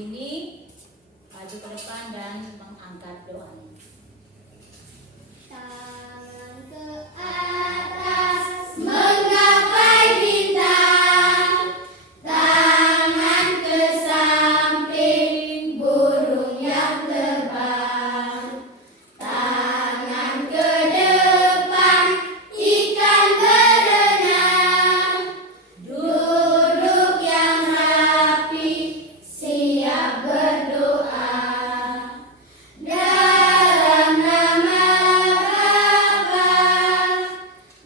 ini maju ke depan dan mengangkat doanya. Tangan ke atas menggapai bintang, tangan ke samping burung yang terbang, tangan ke depan ikan berenang, duduk yang rapi siap berdoa. Dalam nama Bapa,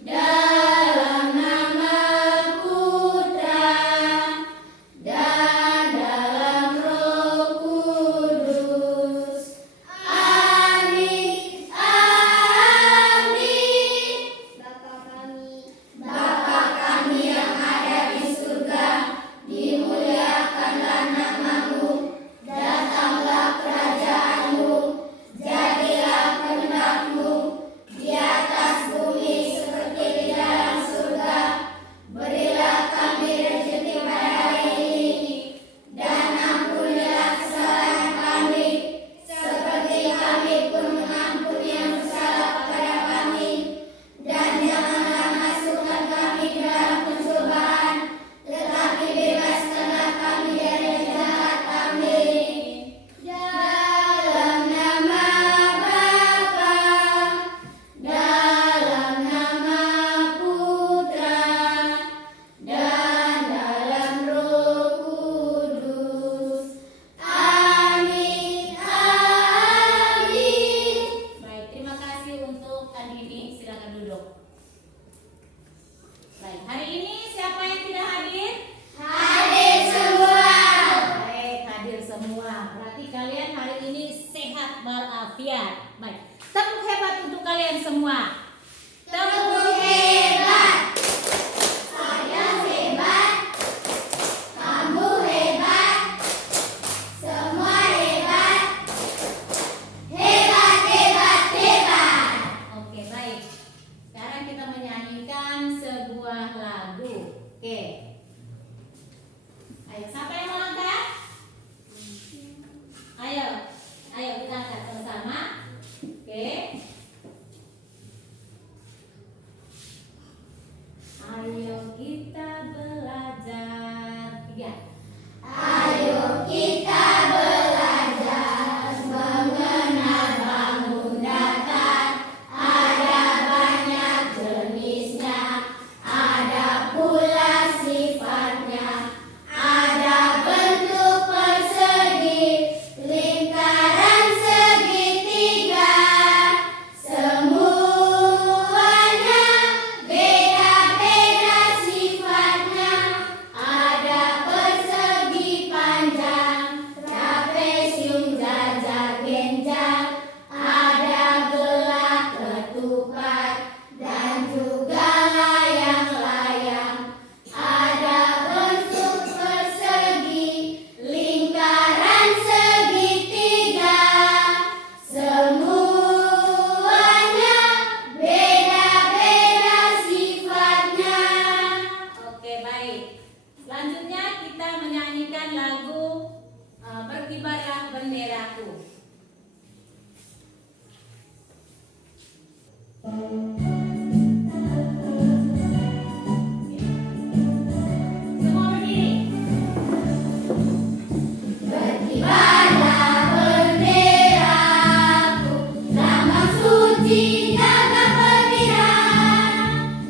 dalam nama Putra, dan dalam Roh Kudus. Amin. Amin. Bapa kami yang ada di surga, dimuliakanlah namamu, datanglah kerajaanmu, jadilah kehendak-Mu di atas bumi seperti di dalam surga. Berilah kami rezeki pada hari ini, dan ampunilah kesalahan kami, seperti kami pun mengampuni yang bersalah kepada kami. Dan janganlah masukkan kami ke dalam pencobaan, tetapi bebaskanlah kami dari yang jahat. Amin. Dalam nama Bapa, dalam nama Putra, dan dalam Roh Kudus. Amin. Amin. Baik, terima kasih untuk Andini. Silakan duduk. Baik, hari ini siapa yang tidak hadir? Hadir semua. Baik, hadir semua. Berarti kalian hari ini sehat walafiat. Baik, tepuk hebat untuk kalian semua. Tepuk hebat. Saya hebat. Kamu hebat. Semua hebat. Hebat, hebat, hebat. Oke, baik. Sekarang kita menyanyikan sebuah lagu. Oke. Ayo, siapa yang mau angkat? Ayo, ayo kita angkat sama-sama. Oke. Ayo kita belajar. Tiga. Ayo kita belajar mengenal bangun datar. Ada banyak jenisnya, ada pula sifatnya. Ada bentuk persegi, lingkaran, segitiga. Semuanya beda-beda sifatnya. Ada persegi panjang, trapesium jajar genjang. Ada gelas ketupat dan juga layang-layang. Ada bentuk persegi, lingkaran, segitiga. Semuanya beda-beda sifatnya. Oke, baik. Selanjutnya kita menyanyikan lagu Berkibarlah Benderaku. Semua berdiri. Berkibarlah benderaku, lambang suci jaga perwira.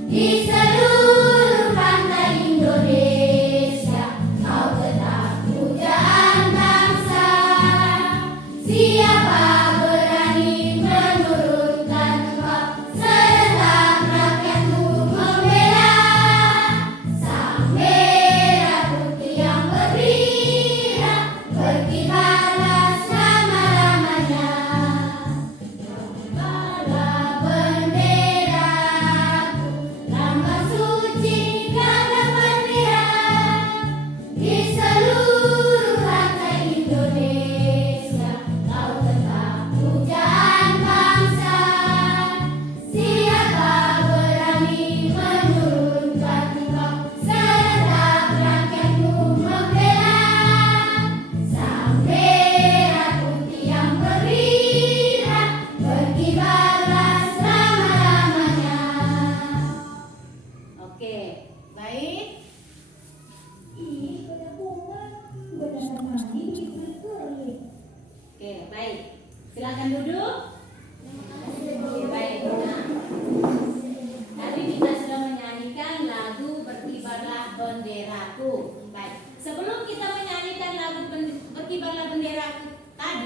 Di seluruh pantai Indonesia, kau tetap pujaan bangsa. Siapa berani menurunkan engkau?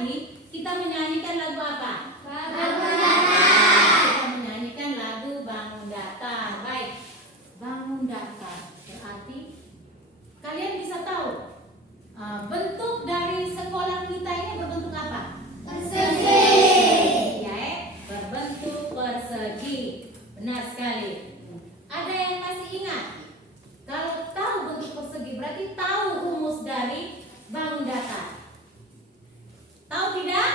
hari kita menyanyikan lagu apa? Bangun datar. Kita menyanyikan lagu Bangun Datar. Baik, Bangun Datar berarti kalian bisa tahu bentuk dari sekolah kita ini berbentuk apa? Persegi. Ya, berbentuk persegi. Benar sekali. Ada yang masih ingat? Kalau tahu bentuk persegi berarti tahu rumus dari bangun datar. Tahu tidak?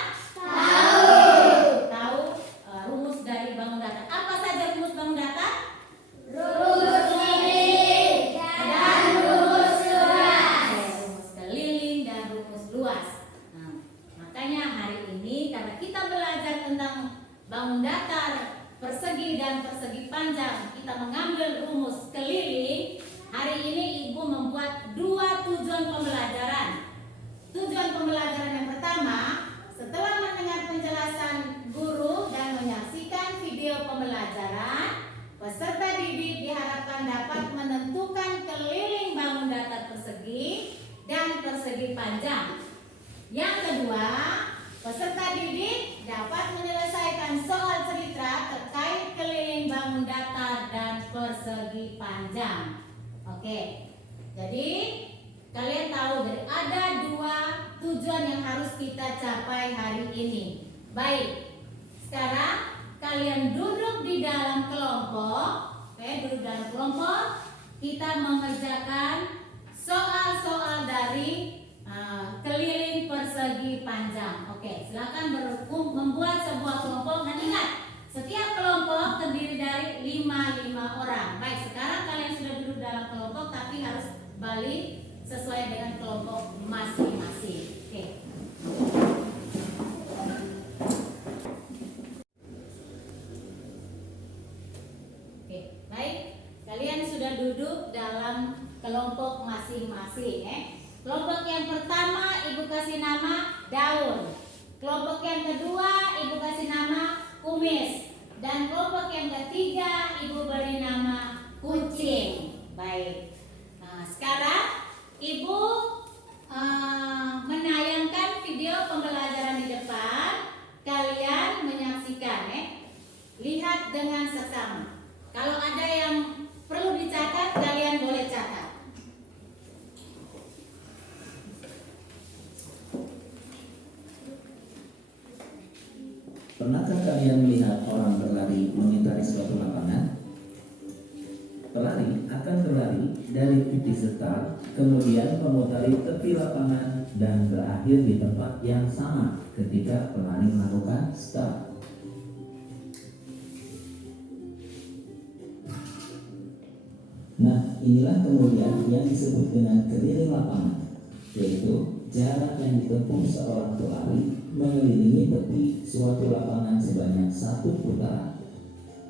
Tahu rumus dari bangun datar. Apa saja rumus bangun datar? Rumus keliling dan rumus luas. Rumus keliling dan rumus luas. Nah, makanya hari ini karena kita belajar tentang bangun datar, persegi dan persegi panjang, kita mengambil rumus keliling. Hari ini Ibu membuat 2 tujuan pembelajaran. Tujuan pembelajaran yang pertama, setelah mendengar penjelasan guru dan menyaksikan video pembelajaran, peserta didik diharapkan dapat menentukan keliling bangun datar persegi dan persegi panjang. Yang kedua, peserta didik dapat menyelesaikan soal cerita terkait keliling bangun datar dan persegi panjang. Oke, jadi kalian tahu ada 2 tujuan yang harus kita capai hari ini. Baik, sekarang kalian duduk di dalam kelompok. Oke, duduk dalam kelompok. Kita mengerjakan soal-soal dari keliling persegi panjang. Oke, silakan membuat sebuah kelompok dan ingat, setiap kelompok terdiri dari 5 orang. Baik, sekarang kalian sudah duduk dalam kelompok tapi harus balik sesuai dengan kelompok masing-masing. Oke. Oke, baik. Kalian sudah duduk dalam kelompok masing-masing, Kelompok yang pertama Ibu kasih nama daun. Kelompok yang kedua Ibu kasih nama kumis. Dan kelompok yang ketiga Ibu beri nama kucing. Baik. Nah, sekarang Ibu menayangkan video pembelajaran di depan. Kalian menyaksikan, lihat dengan seksama. Kalau ada yang perlu dicatat, kalian boleh catat. Pernahkah kalian melihat orang berlari mengitari suatu lapangan? Pelari akan berlari dari titik start, kemudian memutari tepi lapangan dan berakhir di tempat yang sama ketika pelari melakukan start. Nah, inilah kemudian yang disebut dengan keliling lapangan, yaitu jarak yang ditempuh seorang pelari mengelilingi tepi suatu lapangan sebanyak 1 putaran.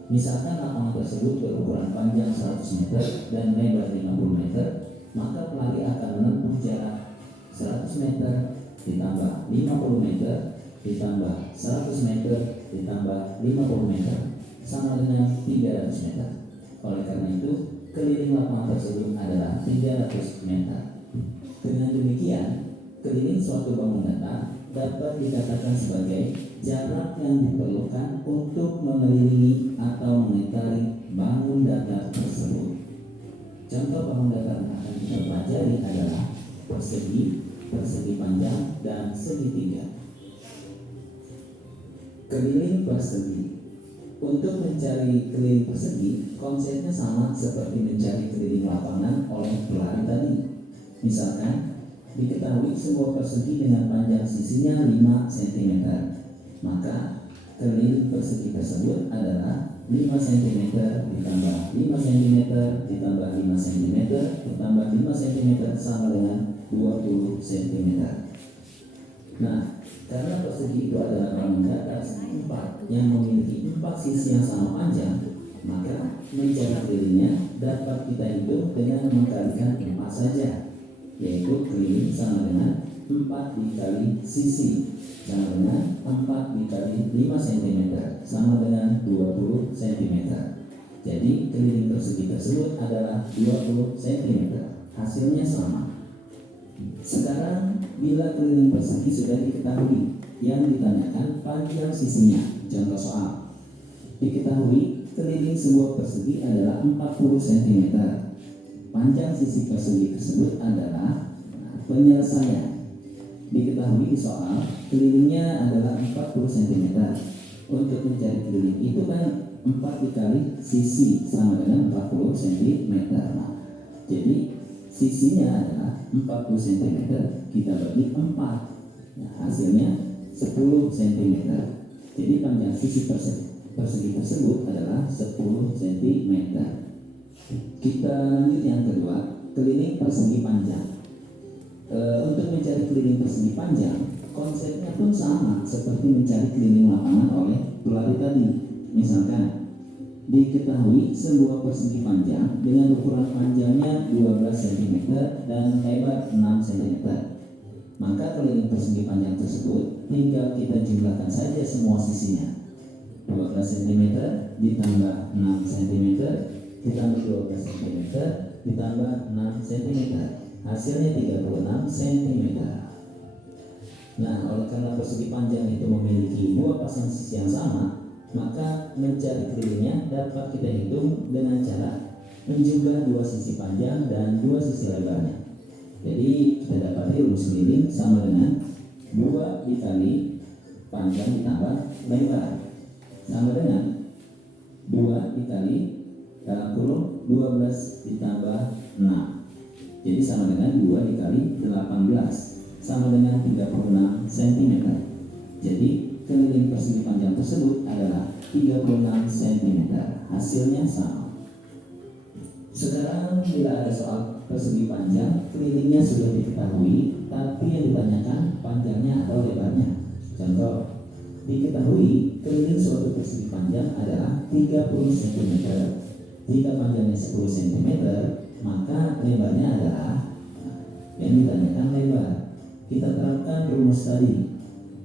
Misalkan lapangan tersebut berukuran panjang 100 meter dan lebar 50 meter, maka pelari akan menempuh jarak 100 meter ditambah 50 meter ditambah 100 meter ditambah 50 meter sama dengan 300 meter. Oleh karena itu, keliling lapangan tersebut adalah 300 meter. Dengan demikian, keliling suatu bangun datar dapat dikatakan sebagai jarak yang diperlukan untuk mengelilingi atau mengitari bangun datar tersebut. Contoh bangun datar yang akan kita pelajari adalah persegi, persegi panjang, dan segitiga. Keliling persegi. Untuk mencari keliling persegi, konsepnya sama seperti mencari keliling lapangan oleh pelari tadi. Misalkan, diketahui sebuah persegi dengan panjang sisinya 5 cm, maka keliling persegi tersebut adalah 5 cm ditambah 5 cm ditambah 5 cm ditambah 5 cm sama dengan 20 cm. Nah, karena persegi itu adalah bangun datar segi 4 yang memiliki 4 sisi yang sama panjang, maka mencari kelilingnya dapat kita hitung dengan mengkalikan 4 saja, yaitu keliling sama dengan 4 dikali sisi sama dengan 4 dikali 5 cm sama dengan 20 cm. Jadi keliling persegi tersebut adalah 20 cm. Hasilnya sama. Sekarang bila keliling persegi sudah diketahui, yang ditanyakan panjang sisinya. Contoh soal. Diketahui keliling sebuah persegi adalah 40 cm. Panjang sisi persegi tersebut adalah penyelesaian. Diketahui di soal kelilingnya adalah 40 cm. Untuk mencari keliling itu kan 4 dikali sisi sama dengan 40 cm. Nah, jadi sisinya adalah 40 cm, kita bagi 4. Nah, hasilnya 10 cm. Jadi panjang sisi persegi tersebut adalah 10 cm. Kita lanjut yang kedua, keliling persegi panjang. Untuk mencari keliling persegi panjang, konsepnya pun sama seperti mencari keliling lapangan oleh pelari tadi. Misalkan, diketahui sebuah persegi panjang dengan ukuran panjangnya 12 cm dan lebar 6 cm. Maka keliling persegi panjang tersebut tinggal kita jumlahkan saja semua sisinya. 12 cm ditambah 6 cm ditambah 12 cm ditambah 6 cm. Hasilnya 36 cm. Nah, oleh karena persegi panjang itu memiliki dua pasang sisi yang sama, maka mencari kelilingnya dapat kita hitung dengan cara menjumlah dua sisi panjang dan dua sisi lebarnya. Jadi kita dapati rumus keliling sama dengan 2 dikali panjang ditambah lebar sama dengan 2 dikali dalam kurung 12 ditambah 6. Jadi sama dengan 2 dikali 18 sama dengan 36 cm. Jadi keliling persegi panjang tersebut adalah 36 cm. Hasilnya sama. Sekarang bila ada soal persegi panjang, kelilingnya sudah diketahui, tapi yang ditanyakan panjangnya atau lebarnya. Contoh, diketahui keliling suatu persegi panjang adalah 30 cm. Jika panjangnya 10 cm, maka lebarnya adalah yang ditanyakan lebar. Kita terapkan rumus tadi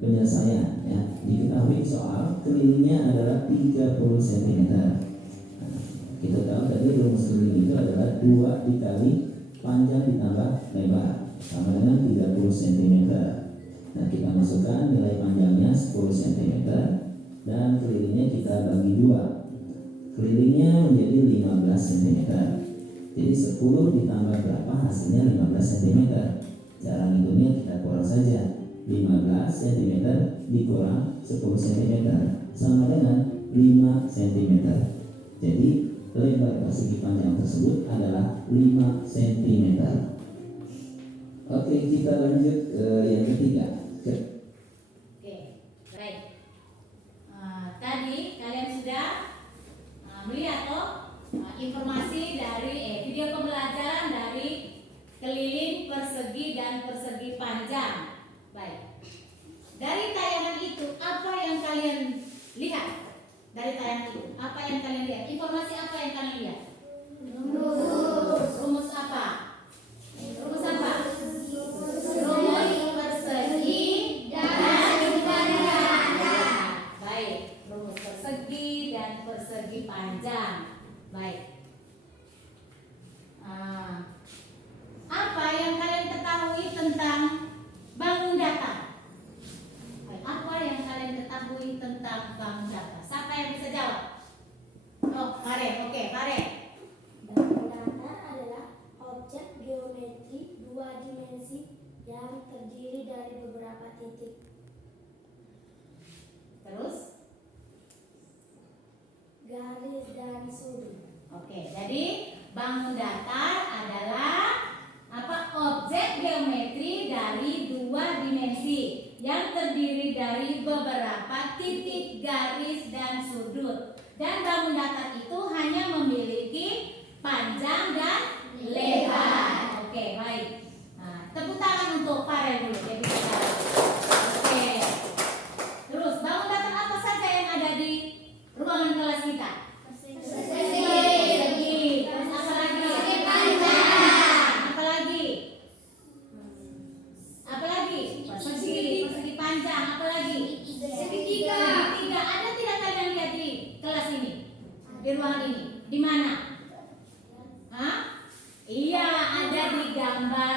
penyelesaian, ya. Diketahui soal kelilingnya adalah 30 cm. Kita tahu tadi rumus keliling itu adalah 2 dikali panjang ditambah lebar sama dengan 30 cm. Nah, kita masukkan nilai panjangnya 10 cm dan kelilingnya kita bagi 2. Kelilingnya menjadi 15 cm. Jadi 10 ditambah berapa hasilnya 15 cm. Cara ngitungnya kita kurang saja. 15 cm dikurang 10 cm sama dengan 5 cm. Jadi lebar persegi panjang tersebut adalah 5 cm. Oke, kita lanjut ke yang ketiga. Oke, baik. Tadi kalian sudah melihat informasi dari video pembelajaran dari keliling persegi dan persegi panjang. Baik. Dari tayangan itu apa yang kalian lihat? Dari tayangan itu apa yang kalian lihat? Informasi apa yang kalian lihat? Rumus apa? Rumus apa? Rumus persegi dan panjang. Baik, rumus persegi dan persegi panjang. Baik. Apa yang kalian ketahui tentang bangun datar? Baik, apa yang kalian ketahui tentang bangun datar? Siapa yang bisa jawab? Oh, Fare. Oke, Fare. Bangun datar adalah objek geometri 2 dimensi yang terdiri dari beberapa titik. Terus? Garis dan sudut. Oke, jadi bangun datar adalah apa? Objek geometri dari 2 dimensi yang terdiri dari beberapa titik, garis, dan sudut. Dan bangun datar itu hanya memiliki panjang dan lebar. Oke, baik. Nah, tepuk tangan untuk Farel dulu. Dia bisa jawab. Oke. Terus bangun datar apa saja yang ada di ruangan kelas kita? Persegi. Terus apa lagi? Apa lagi? Apa lagi? Persegi panjang. Apa lagi? Segitiga. Ada tidak kalian lihat di kelas ini? Di ruangan ini? Di mana? Hah? Iya, ada di gambar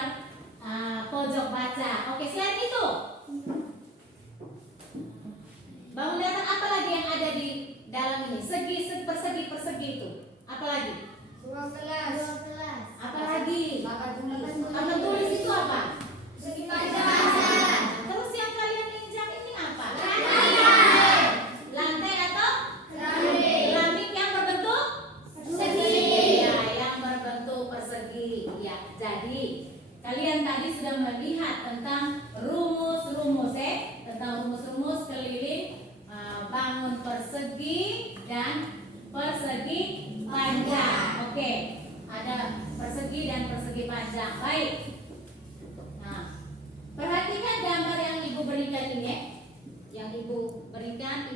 panjang. Baik. Nah, perhatikan gambar yang ibu berikan ini. Yang ibu berikan,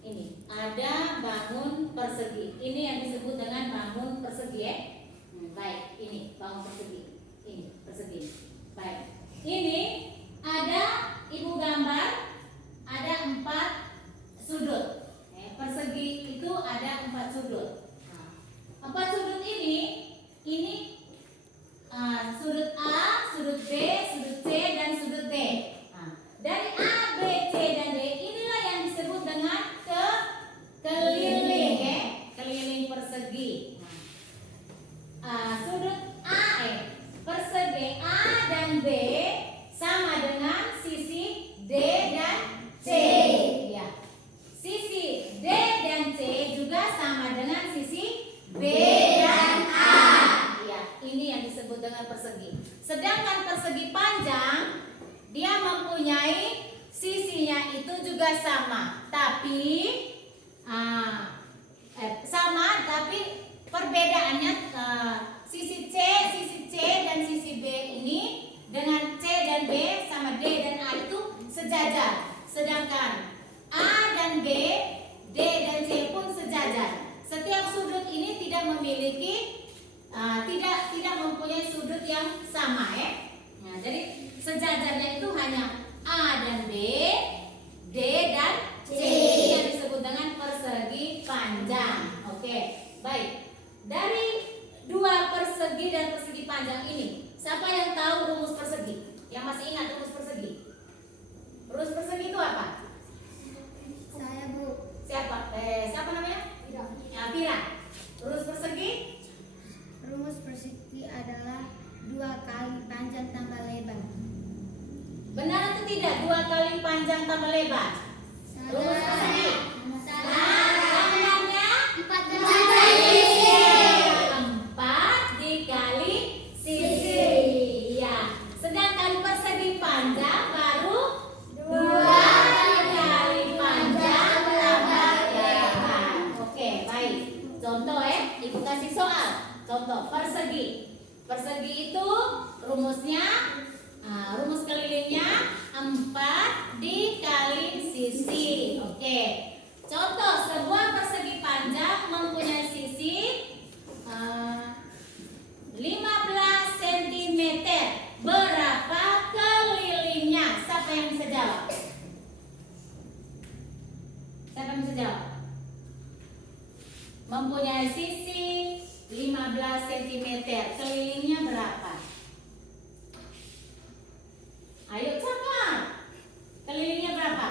ini ada bangun persegi. Ini yang disebut dengan bangun persegi ya. Baik, ini bangun persegi. Ini persegi. Baik. Ini ada ibu gambar ada 4 sudut. Persegi itu ada 4 sudut. Nah, 4 sudut ini sudut A, sudut B, sudut C, dan sudut D. Nah, dari A, B, C, dan D inilah yang disebut dengan keliling, keliling persegi. Sudut A, persegi A dan B sama dengan sisi D dan C. Ya. Sisi D dan C juga sama dengan sisi B dan A. Ya, ini yang disebut dengan persegi. Sedangkan persegi panjang dia mempunyai sisinya itu juga sama, tapi perbedaannya sisi C dan sisi B ini dengan C dan B sama D dan A itu sejajar. Sedangkan A dan B, D dan C pun sejajar. Setiap sudut ini tidak memiliki tidak mempunyai sudut yang sama ya. Nah, jadi sejajarnya itu hanya A dan B, D dan C. Ini yang disebut dengan persegi panjang. Oke, baik. Dari 2 persegi dan persegi panjang ini, siapa yang tahu rumus persegi? Yang masih ingat rumus persegi? Rumus persegi itu apa? Saya, Bu. Siapa? Siapa namanya? Tidak. Ya, Fira. Rumus persegi? Rumus persegi adalah 2 kali panjang tambah lebar. Benar atau tidak? 2 kali panjang tambah lebar. Rumus persegi. Benarnya 4 dikali sisi. Ya. Sedangkan persegi panjang baru 2 kali panjang tambah lebar. Oke, baik. Contoh ibu kasih soal. Contoh persegi. Persegi itu rumusnya, rumus kelilingnya 4 dikali sisi. Oke. Contoh sebuah persegi panjang mempunyai sisi 15 cm. Berapa kelilingnya? Siapa yang bisa jawab? Siapa yang bisa jawab? Mempunyai sisi 15 cm. Kelilingnya berapa? Ayo cepat. Kelilingnya berapa?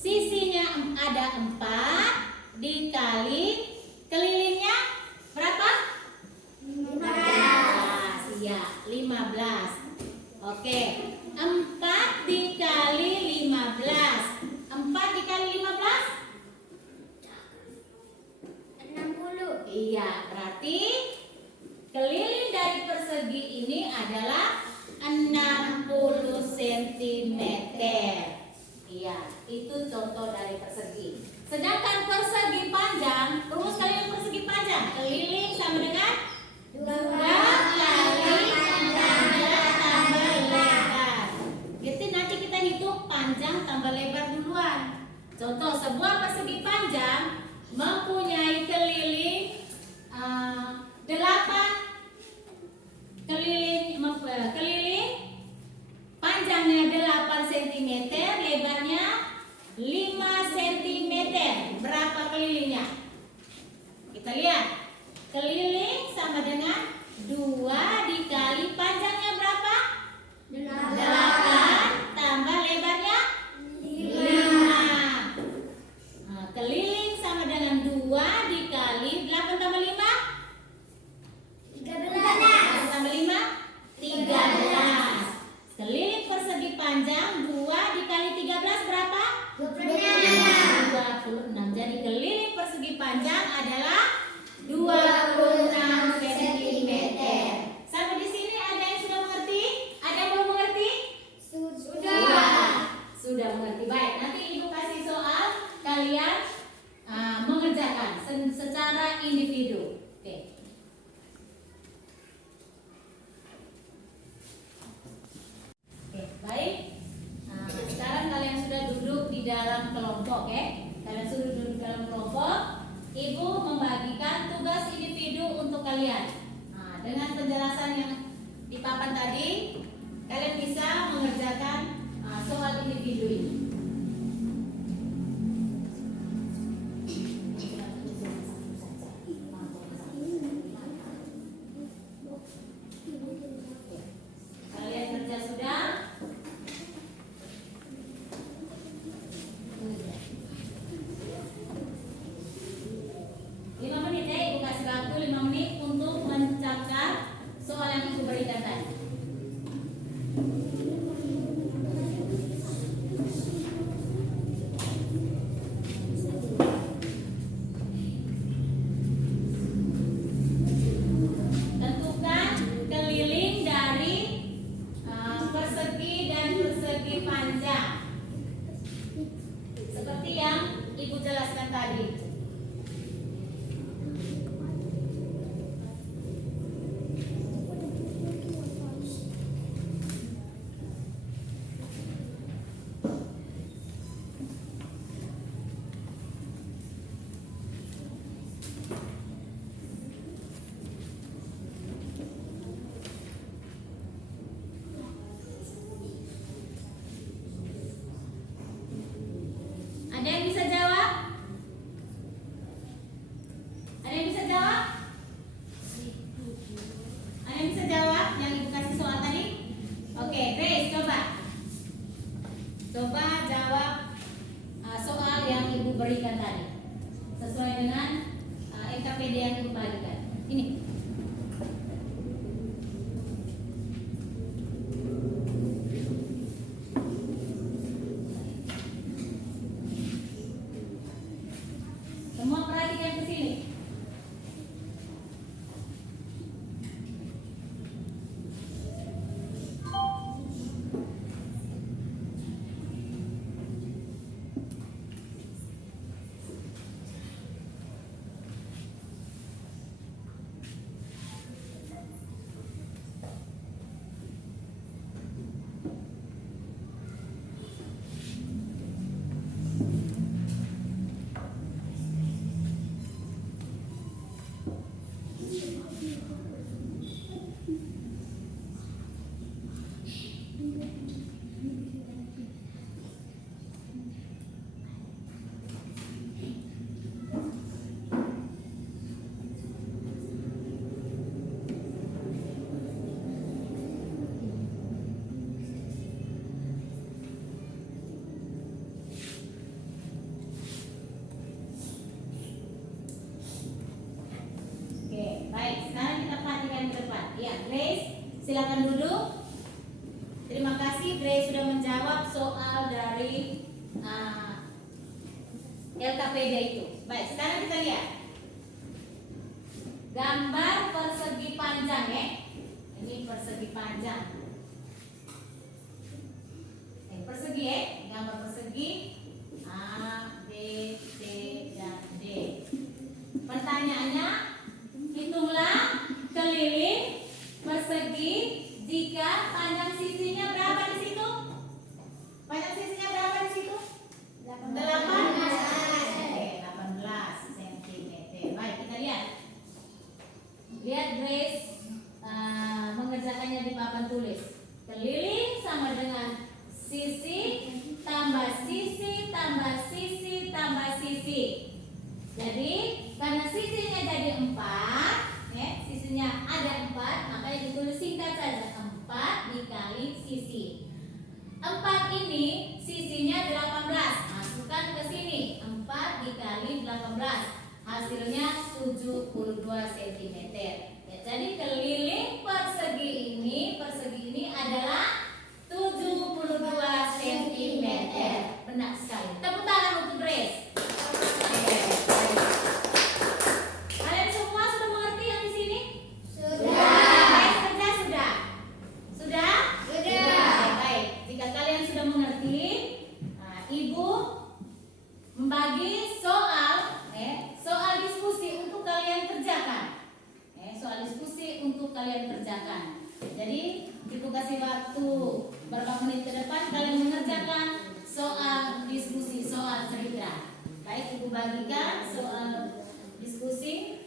Sisinya ada 4 dikali kelilingnya berapa? 15. Iya, 15. Oke. 4 dikali 15. 4 dikali 15? 60. Iya, berarti keliling dari persegi ini adalah 60 cm. Iya, itu contoh dari persegi. Sedangkan persegi panjang, rumus keliling persegi panjang, keliling sama dengan 2 kali panjang tambah lebar. Jadi nanti kita hitung panjang tambah lebar duluan. Contoh sebuah persegi panjang mempunyai keliling 8 keliling panjangnya 8 cm, lebarnya 5 cm. Berapa kelilingnya? Kita lihat. Keliling sama dengan 2 dikali panjangnya berapa? 8 tambah lebarnya 5. Nah, keliling sama dengan 2 dikali 8 tambah 5? 8 tambah 5? 13. Keliling persegi panjang 2 dikali 13 berapa? 26. Jadi keliling persegi panjang adalah 26 cm. Sampai di sini ada yang sudah kalian. Nah, dengan penjelasan yang di papan tadi, kalian bisa mengerjakan soal individu ini. Kalian kerja sudah? 5 menit ya, Ibu kasih waktu 5 menit untuk mencatat soal yang Ibu berikan tadi. Tentukan keliling dari persegi dan persegi panjang seperti yang Ibu jelaskan tadi. Ada yang bisa jawab? Ada yang bisa jawab? Ada yang bisa jawab yang Ibu kasih soal tadi? Oke, Grace, coba. Coba jawab soal yang Ibu berikan tadi. Sesuai dengan NKPD yang Ibu bagikan. Ini. Semua perhatikan ke sini. Oke, baik. Sekarang kita perhatikan ke depan. Ya, Grace, silakan duduk. Terima kasih, Grace sudah menjawab soal dari LKPD itu. Baik, sekarang kita lihat gambar persegi panjang ya. Ini persegi panjang. Persegi ya, gambar persegi A, B, C, dan D. Pertanyaannya, hitunglah keliling persegi jika panjang sisinya berapa di situ? Panjang sisinya berapa di situ? 18. Oke, 18 cm. Baik, kita lihat. Lihat Grace mengerjakannya di papan tulis. Keliling sama dengan sisi tambah sisi tambah sisi tambah sisi. Jadi karena sisinya jadi 4, ya, sisinya ada 4, makanya ditulis singkat saja 4 dikali sisi. 4 ini sisinya 18, masukkan ke sini 4 dikali 18, hasilnya 72 cm. Ya, jadi keliling persegi ini adalah 72 cm. Benar sekali. Tepuk tangan untuk Grace. Oke, baik. Kalian semua sudah mengerti yang di sini? Baik, kerja sudah? Sudah? Baik. Jika kalian sudah mengerti, Ibu membagi soal diskusi untuk kalian kerjakan. Soal diskusi untuk kalian kerjakan. Jadi Ibu kasih waktu berapa menit ke depan kalian mengerjakan soal diskusi, soal cerita. Baik, Ibu bagikan soal diskusi.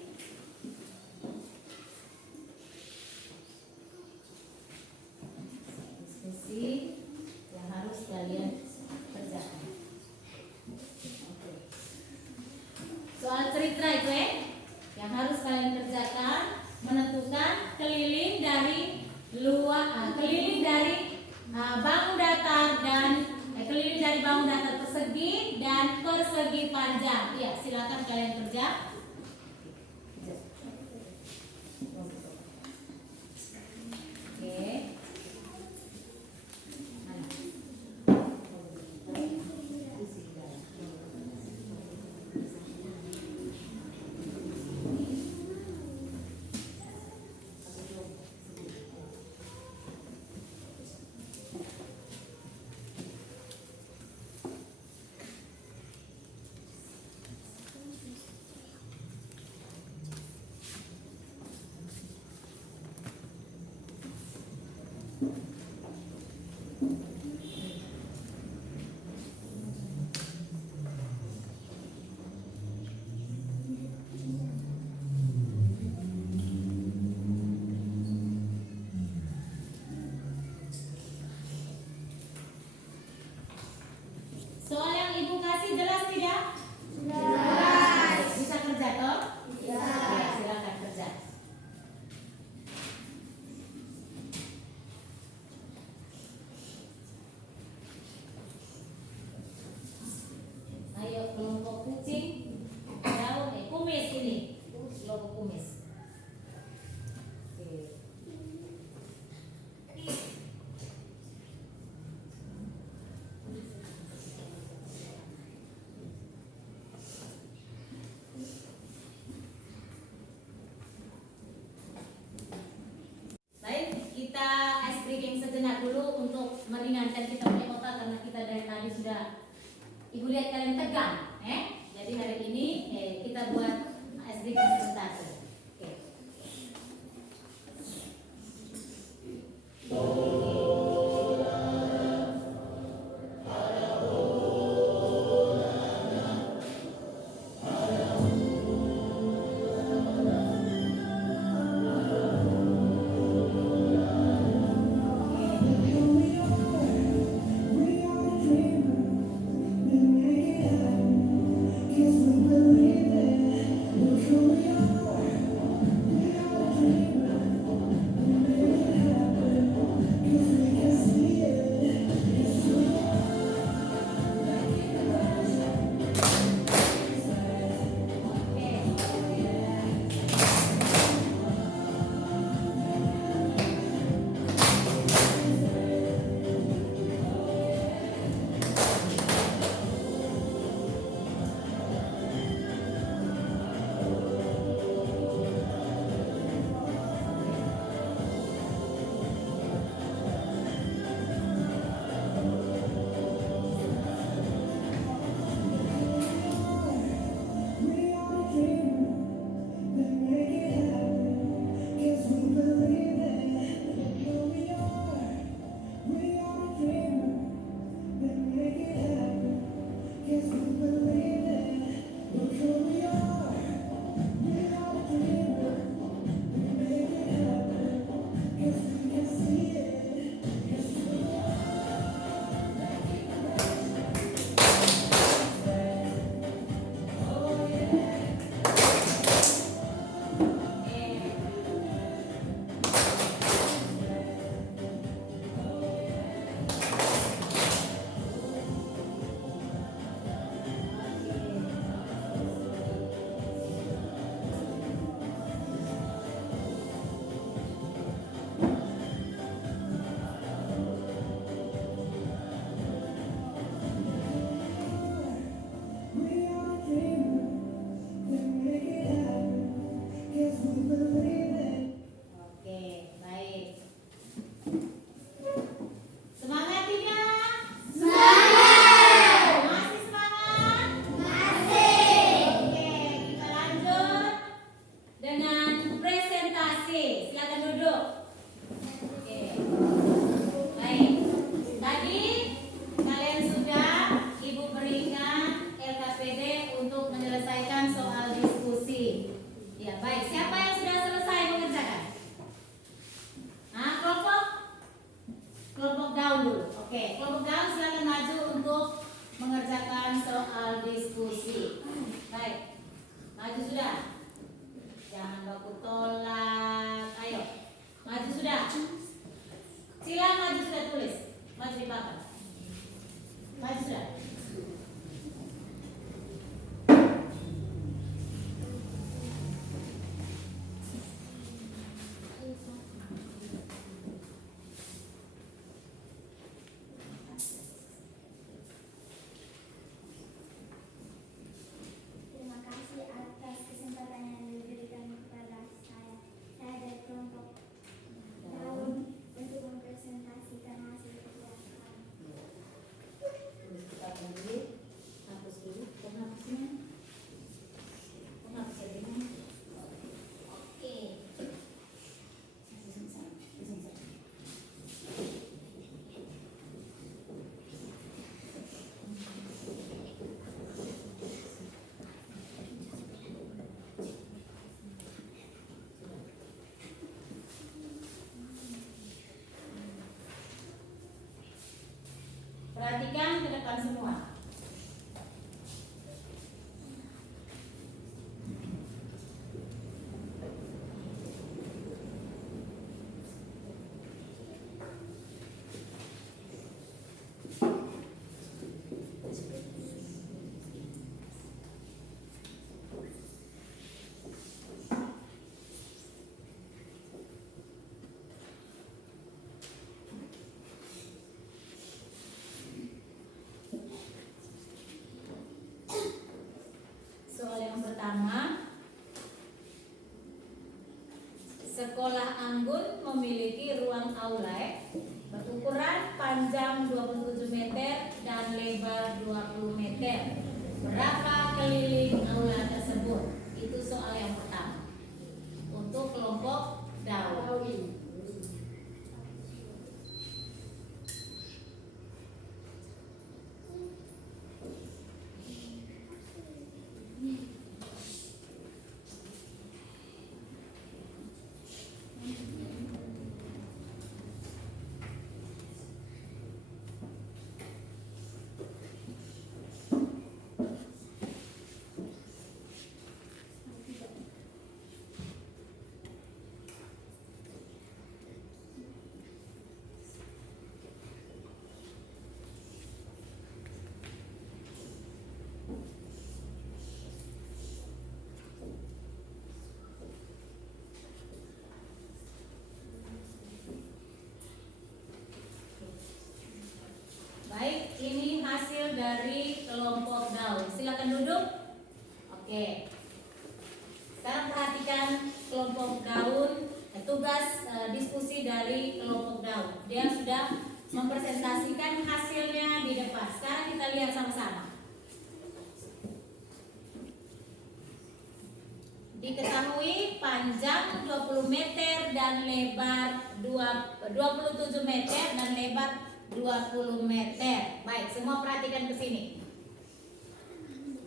kerjakan menentukan keliling dari bangun datar dan keliling dari bangun datar persegi dan persegi panjang. Ya, silakan kalian kerja. Oke. Soal yang Ibu kasih jelas tidak? Jelas. Bisa kerja toh? Bisa. Ya, silakan kerja. Ayo kelompok kucing, daun, kumis ini, kelompok kumis. Oke. Baik, kita ice breaking sejenak dulu untuk meringankan kita punya otak karena kita dari tadi sudah Ibu lihat kalian tegang, Jadi hari ini kita buat ice breaking sebentar. Oke. Guess we believe it. Sekolah Anggun memiliki ruang aula berukuran panjang 27 meter dan lebar 20 meter. Berapa keliling aula tersebut? Itu soal yang pertama. Untuk kelompok DAO. Baik, ini hasil dari kelompok daun. Silakan duduk. Oke. Sekarang perhatikan kelompok daun. Tugas diskusi dari kelompok daun. Dia sudah mempresentasikan hasilnya di depan. Sekarang kita lihat sama-sama. Diketahui panjang 20 meter dan lebar 27 meter dan lebar 20 meter. Baik, semua perhatikan ke sini.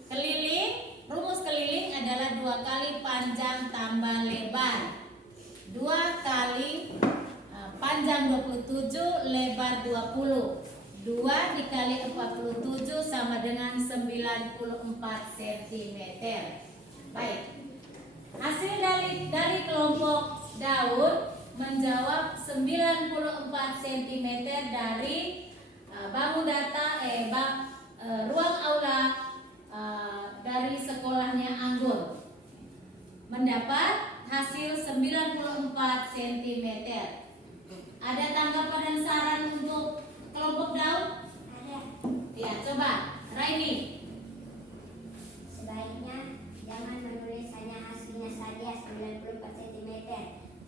Keliling, rumus keliling adalah 2 kali panjang tambah lebar. 2 kali panjang 27, lebar 20. 2 dikali 47 sama dengan 94 cm. Baik. Hasil dari kelompok daun menjawab 94 cm dari bangun data ruang aula dari sekolahnya Anggun. Mendapat hasil 94 cm. Ada tanggapan dan saran untuk kelompok daun? Ada. Ya, coba Raini. Sebaiknya jangan menulis hanya hasilnya saja 94 cm,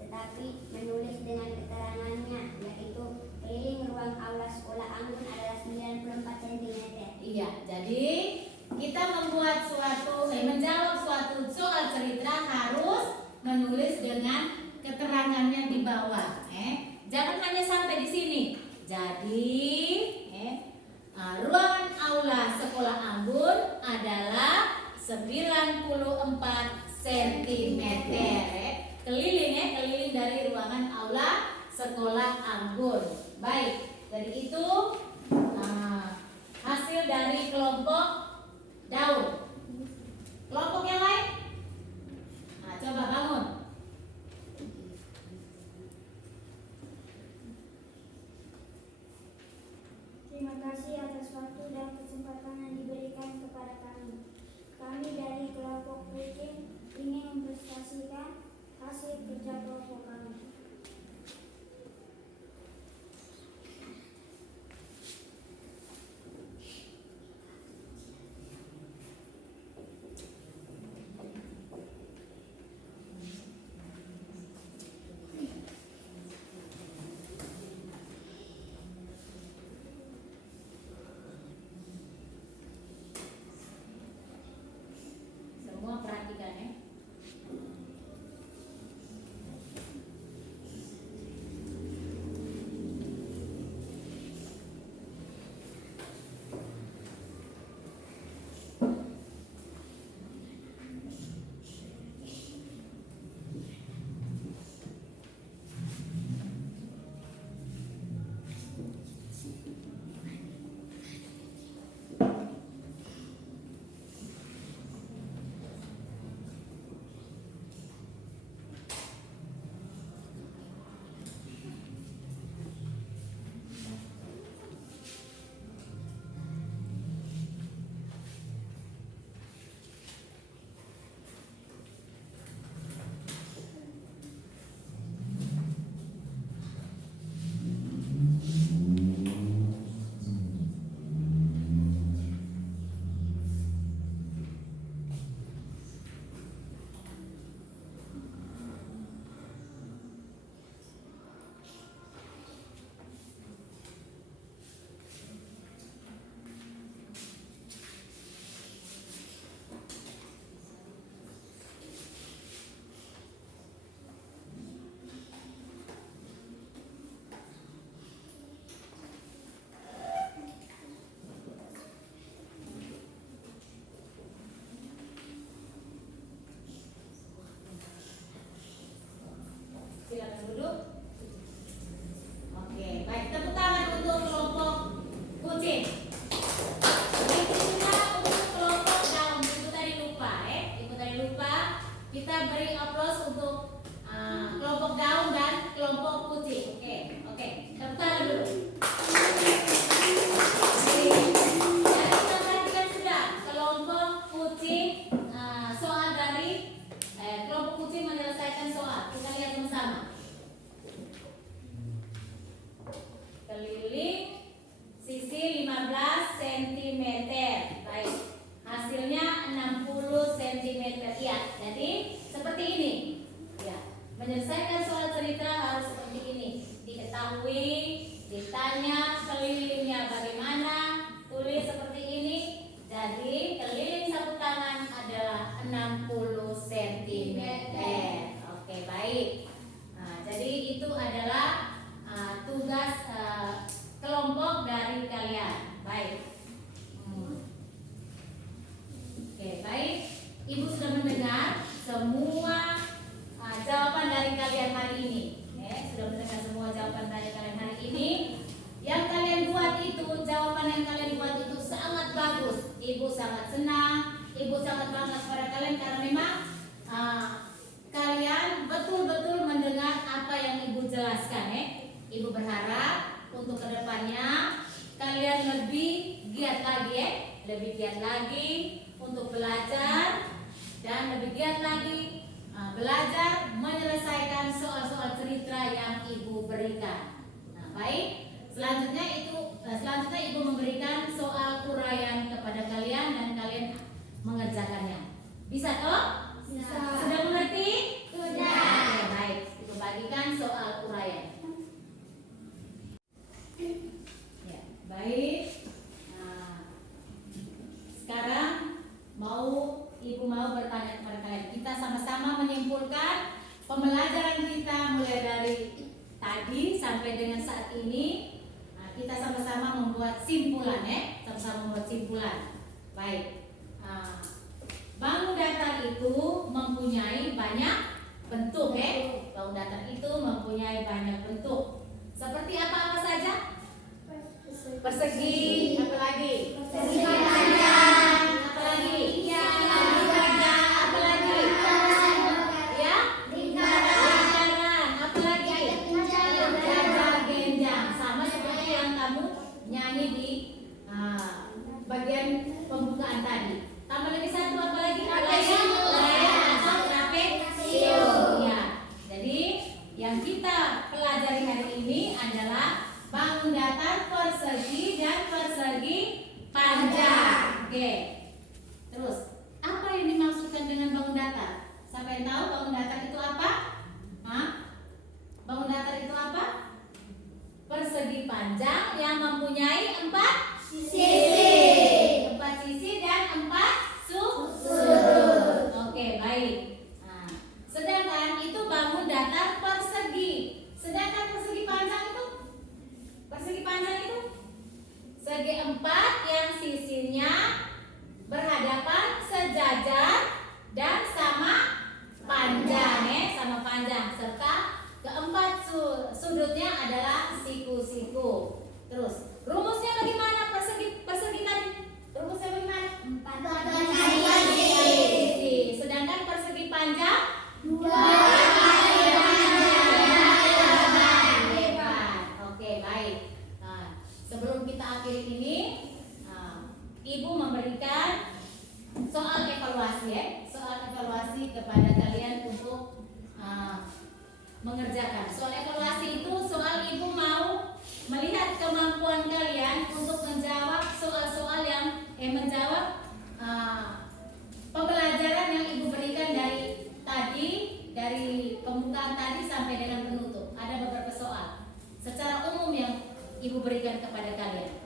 tetapi menulis dengan keterangannya, yaitu keliling ruang aula sekolah Anggun adalah 94 cm. Iya, jadi kita menjawab suatu soal cerita harus menulis dengan keterangannya di bawah. Jangan hanya sampai di sini. Jadi, ruangan aula sekolah Anggun adalah 94 cm. Keliling dari ruangan aula sekolah Anggun. Baik, dari itu hasil dari kelompok daun. Kelompok yang lain? Coba bangun. Terima kasih atas waktu dan kesempatan yang diberikan kepada kami. Kami dari kelompok kucing ingin mempresentasikan hasil kerja kelompok kami. Menyelesaikan soal cerita harus seperti ini. Diketahui, ditanya kelilingnya bagaimana, tulis seperti ini. Jadi keliling sapu tangan adalah 60 cm. Oke, baik. Nah, jadi itu adalah tugas kelompok dari kalian. Baik. Oke, baik. Ibu sudah mendengar semua jawaban dari kalian hari ini. Sudah mendengar semua jawaban dari kalian hari ini. Yang kalian buat itu, jawaban yang kalian buat itu sangat bagus. Ibu sangat senang, ibu sangat bangga kepada kalian karena memang kalian betul-betul mendengar apa yang ibu jelaskan. Ibu berharap untuk kedepannya kalian lebih giat lagi, lebih giat lagi untuk belajar dan lebih giat lagi belajar menyelesaikan soal-soal cerita yang ibu berikan. Nah, baik. Selanjutnya ibu memberikan soal uraian kepada kalian dan kalian mengerjakannya. Bisa toh? Bisa. Sudah mengerti? Sudah. Oke, baik. Ibu bagikan soal uraian. Ya, baik. Nah, sekarang ibu mau bertanya kepada kalian. Kita sama-sama menyimpulkan pembelajaran kita mulai dari tadi sampai dengan saat ini. Kita sama-sama membuat simpulan, sama-sama membuat simpulan. Baik. Bangun datar itu mempunyai banyak bentuk, Bangun datar itu mempunyai banyak bentuk. Seperti apa saja? Persegi, apa lagi? Persegi panjang, apa lagi? Apa lagi? Ya? Lingkaran, apa lagi? Jajar genjang. Sama seperti yang kamu nyanyi di bagian pembukaan tadi. Tambah lagi satu, apa lagi? Layar atau trapesium. Ya. Jadi yang kita pelajari hari ini adalah bangun datar, persegi dan persegi panjang. Oke. Terus, apa yang dimaksudkan dengan bangun datar? Siapa yang tahu bangun datar itu apa? Bangun datar itu apa? Persegi panjang yang mempunyai 4 sisi. 4 sisi dan 4 sudut. Oke, baik. Nah, sedangkan itu bangun datar persegi. Sedangkan persegi panjang itu segi 4 yang sisinya berhadapan, sejajar dan sama panjang, sama panjang, serta keempat sudutnya adalah siku-siku. Terus rumusnya bagaimana persegi tadi? Rumusnya bagaimana? 4 kali sisi. Sedangkan persegi panjang 2 kali lebar. Oke, baik. Nah, sebelum kita akhiri ini, ibu memberikan soal evaluasi, soal evaluasi kepada kalian untuk mengerjakan. Soal evaluasi itu soal ibu mau melihat kemampuan kalian untuk menjawab soal-soal yang menjawab pembelajaran yang ibu berikan dari tadi, dari pembukaan tadi sampai dengan penutup. Ada beberapa soal secara umum yang ibu berikan kepada kalian.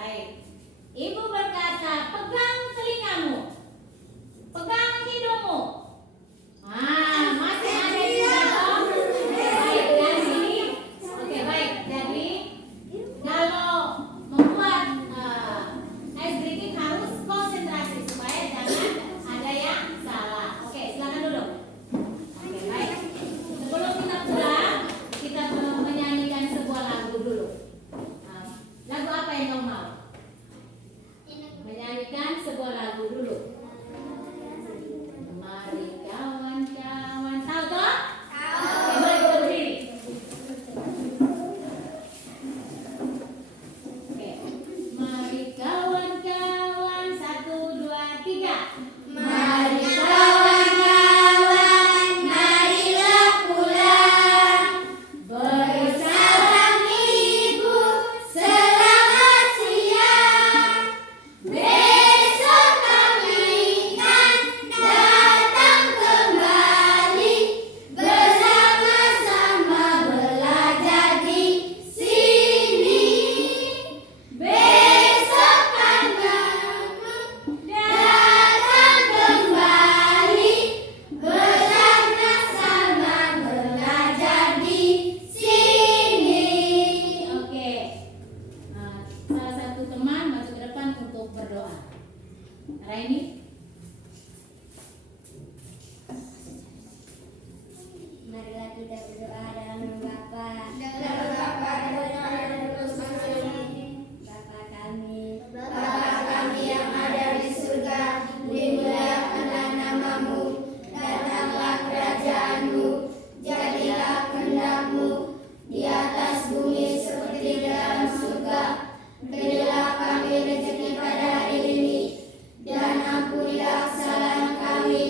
baik. Ibu berkata, pegang telingamu, pegang hidungmu. Masih ada juga dong. Baik, jadi, oke baik. Jadi kalau membuat ice breaking harus konsentrasi supaya jangan ada yang salah. Oke, silakan duduk. Oke, baik. Sebelum kita pulang, kita menyanyikan sebuah lagu dulu. Lagu apa yang kau mau? Menyanyikan sebuah lagu dulu. Mari kawan-kawan, tahu toh? Oke, mari berdiri. Oke, mari kawan-kawan, 1, 2, 3. Mari kawan-kawan, marilah pulang bersama ibu. Selamat siang. Besok kami akan datang kembali bersama-sama belajar di sini. Besok kami datang kembali bersama-sama belajar di sini. Oke. Salah satu teman masuk ke depan untuk berdoa. Raini. Marilah kita berdoa dalam nama Bapa. Bapa kami yang ada di surga, dimuliakanlah namamu, datanglah kerajaanmu, jadilah kehendak-mu di atas bumi seperti di dalam surga. Berilah kami rezeki pada hari ini, dan ampunilah kesalahan kami,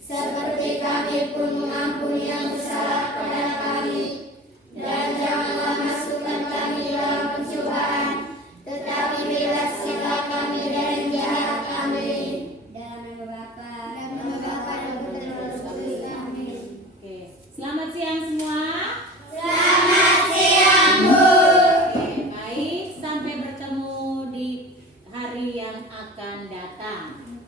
seperti kami pun mengampuni yang bersalah pada kami. Dan janganlah masukkan kami dalam pencobaan, tetapi bebaskanlah kami dari jahat. Amin. Dalam nama Bapa, dan Putra, dan Roh Kudus. Amin. Oke. Selamat siang semua. Selamat siang, Bu. Oke, baik. Sampai bertemu di hari yang akan datang.